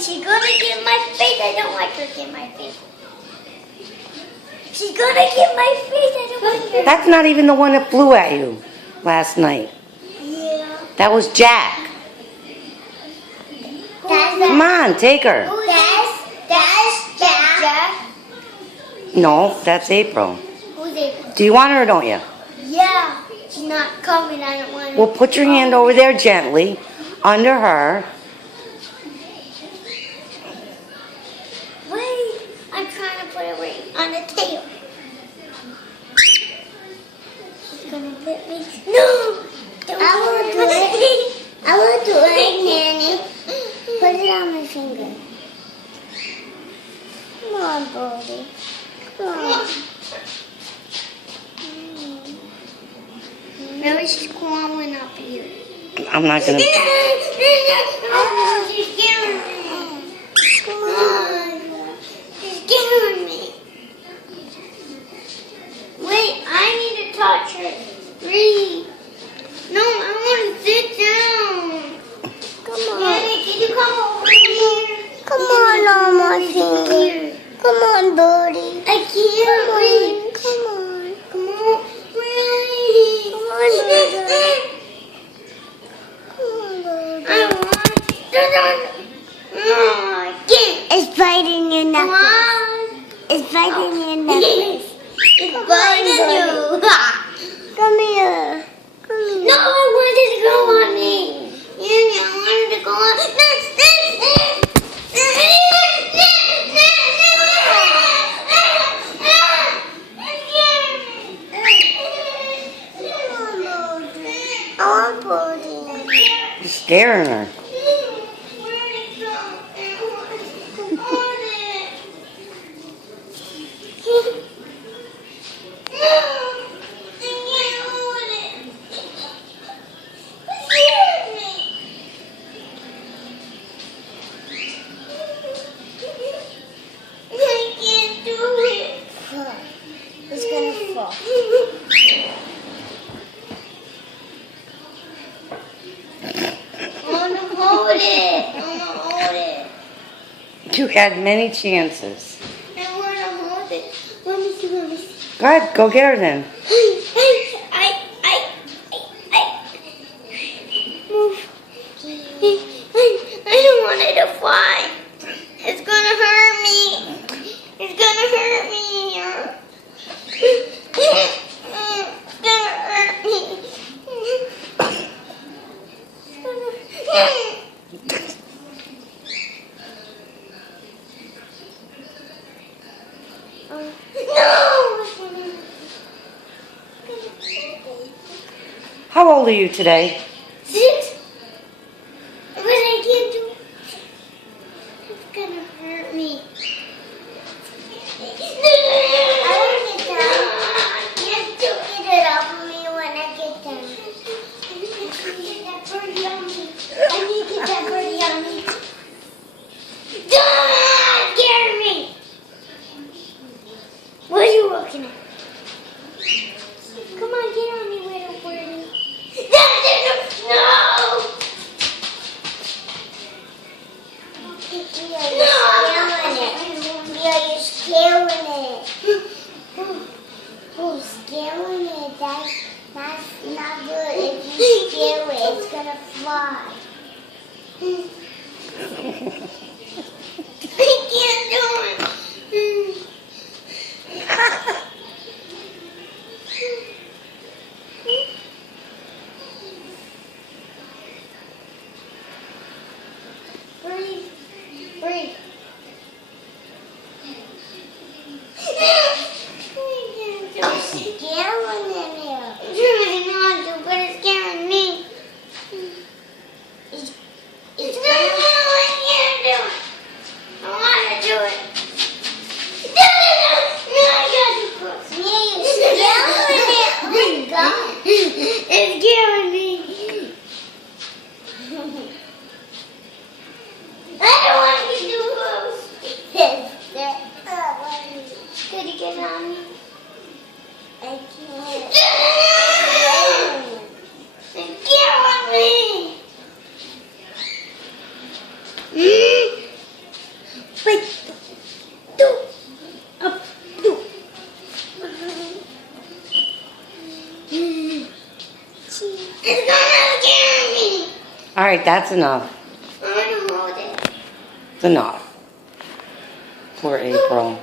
she's gonna get my face. I don't like her get my face. She's gonna get my face. I don't like her. That's not even the one that flew at you last night. Yeah. That was Jack. Come on, take her. That's Jack. No, that's April. Who's April? Do you want her or don't you? Yeah. She's not coming. I don't want her. Well, put your hand over there gently, under her. Wait. I'm trying to put it right on the tail. She's gonna bit me. No! Don't I will do it. I will do it, Nanny. Put it on my finger. Come on, Brody. Come on. Maybe she's crawling up here. I'm not gonna. Oh, she's scaring me. Come on. She's scaring me. Wait, I need to touch her. Bree. No, I want to sit down. Come on. Nanny, can you come over here? Come on my finger. Come on, Brody. I can't reach. Come on. Come on. Bree. Come on, Brody. Come on, Brody. I want to. No, I can't. It's biting your necklace. It's biting your necklace. It's biting you. Come here. No, I wanted to go on me. Yeah, I wanted to go on. I want Brody. You're scaring her. It's gonna fall. I wanna hold it. You had many chances. I wanna hold it. Let me see. Go ahead, go get her then. Move. I don't want it to fly. It's gonna hurt me. It's gonna hurt me. It's gonna hurt me. No! How old are you today? 6. But I can't do it. It's gonna hurt me. I want to get down. You have to get it off of me when I get down. I need to get that birdie on me. Don't scare me. What are you looking at? Come on, get on me, little birdie. No! You're scaring it. Oh, scaring it. That's not good. If you scare it, it's gonna fly. I can't do it. Bree. I'm scaring him here. I'm trying not to, but it's scaring me. It's gonna I can't do it. It's gonna scare me. All right, that's enough. I want to hold it. It's enough. Poor April.